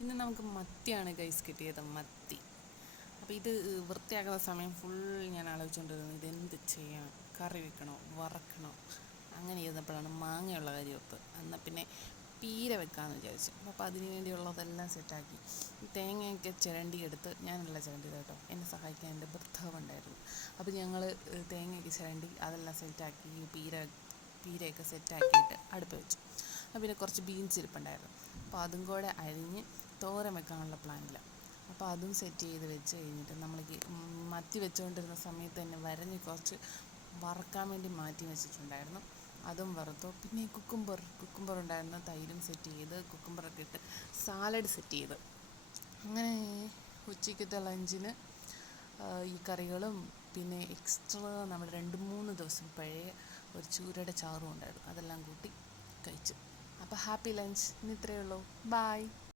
ഇന്ന് നമുക്ക് മത്തിയാണ് ഗൈസ് കിട്ടിയത്, മത്തി. അപ്പോൾ ഇത് വൃത്തിയാക്കുന്ന സമയം ഫുൾ ഞാൻ ആലോചിച്ചുകൊണ്ടിരുന്നു, ഇതെന്ത് ചെയ്യണം, കറി വെക്കണോ വറക്കണോ. അങ്ങനെ ഇരുന്നപ്പോഴാണ് മാങ്ങയുള്ള കാര്യം ഓർത്ത്. എന്നാൽ പിന്നെ പീര വെക്കാമെന്ന് വിചാരിച്ചു. അപ്പോൾ അതിന് വേണ്ടിയുള്ളതെല്ലാം സെറ്റാക്കി. തേങ്ങയൊക്കെ ചിരണ്ടിയെടുത്ത്, ഞാനല്ല ചിരണ്ടിയത് കേട്ടോ, എന്നെ സഹായിക്കാൻ എൻ്റെ ഭർത്താവ് ഉണ്ടായിരുന്നു. അപ്പോൾ ഞങ്ങൾ തേങ്ങയൊക്കെ ചിരണ്ടി അതെല്ലാം സെറ്റാക്കി പീരയൊക്കെ സെറ്റാക്കിയിട്ട് അടുപ്പ് വെച്ചു. പിന്നെ കുറച്ച് ബീൻസ് ഇരിപ്പുണ്ടായിരുന്നു. അപ്പോൾ അതും കൂടെ അരിഞ്ഞ് തോരൻ വെക്കാനുള്ള പ്ലാനില്ല. അപ്പോൾ അതും സെറ്റ് ചെയ്ത് വെച്ച് കഴിഞ്ഞിട്ട് നമ്മൾ മത്തി വെച്ചുകൊണ്ടിരുന്ന സമയത്ത് തന്നെ വരഞ്ഞ് കുറച്ച് വറക്കാൻ വേണ്ടി മാറ്റി വെച്ചിട്ടുണ്ടായിരുന്നു. അതും വറുത്തു. പിന്നെ കുക്കുംബർ ഉണ്ടായിരുന്നു, തൈരും സെറ്റ് ചെയ്ത് കുക്കുംബറൊക്കെ ഇട്ട് സാലഡ് സെറ്റ് ചെയ്ത്. അങ്ങനെ ഉച്ചയ്ക്കത്തെ ലഞ്ചിന് ഈ കറികളും പിന്നെ എക്സ്ട്രാ നമ്മൾ 2-3 ദിവസം പഴയ ഒരു ചൂരയുടെ ചാറും ഉണ്ടായിരുന്നു. അതെല്ലാം കൂട്ടി കഴിച്ചു. അപ്പോൾ ഹാപ്പി ലഞ്ച്. ഇന്ന് ഇത്രയേ ഉള്ളൂ. ബായ്.